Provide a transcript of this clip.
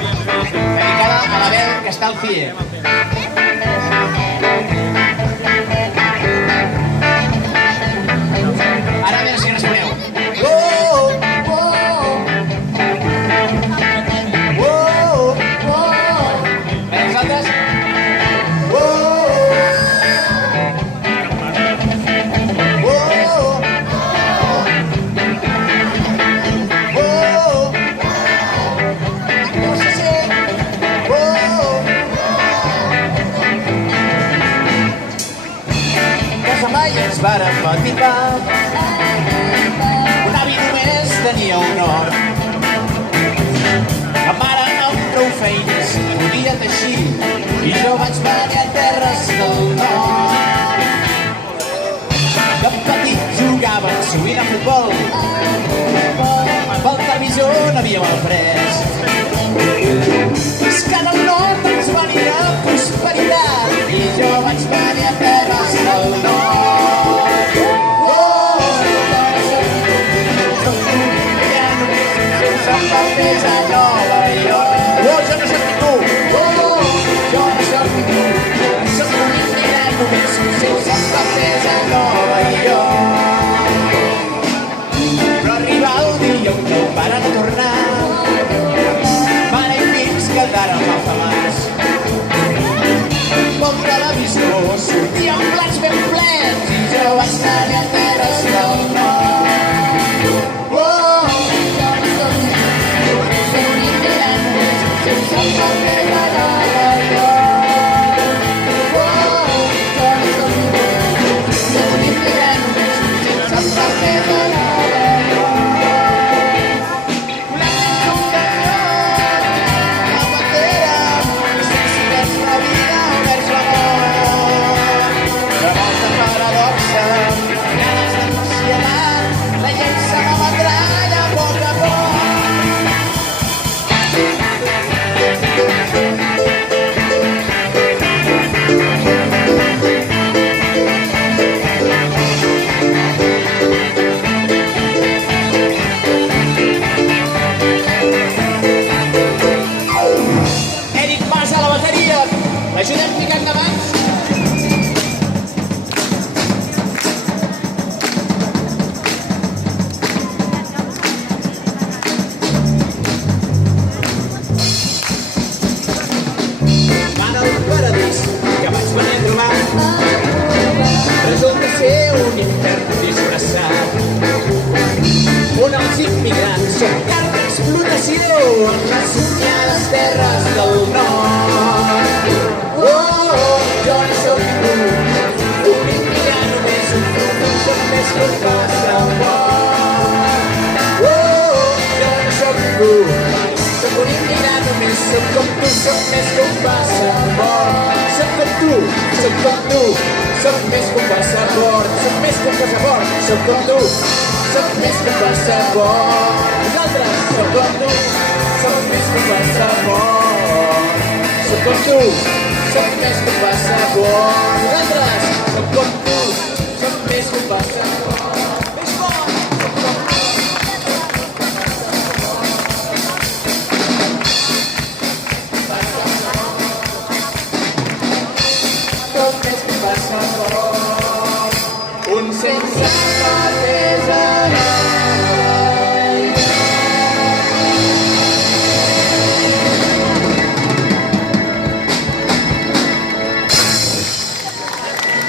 Dedicada a l'Abel Castalcie. Ara a veure si responeu. Bé, vosaltres? Mai ens vàrem platicar. Un avi només tenia un hort. La mare amb prou feines podia teixir i jo vaig venir a terres del nord. De petit jugaven sovint a futbol, pel televisor n'havíem après. És que del nord ens venia prosperitat i jo vaig venir a terres del nord. Papers a Nova York. Jo no soc ningú. Jo no soc ningú. Soc un immigrant només sense papers a Nova York. Però arriba el dia on no varen tornar. Mare i fills quedaren malfamats. Pel televisor sortien plats ben plens i jo vaig anar a terres del nord. L'ajudem ficant davant. Van al paradís que vaig venir a trobar. Resulta ser un intern disfressat. On els immigrants són carn d'explotació en les somiades terres del nord. Jo no soc ningú, un immigrant només un futur, soc més que un passaport. Jo no soc ningú, soc un immigrant només, soc com tu, soc més que un passaport. Soc com tu, soc com tu, soc més que un passaport. Soc més que un passaport, soc com tu, soc més que un passaport. Vosaltres, soc com tu, soc més que un passaport. Soc com tu, soc més que un passaport. Vosaltres, soc com tu, soc més que un passaport.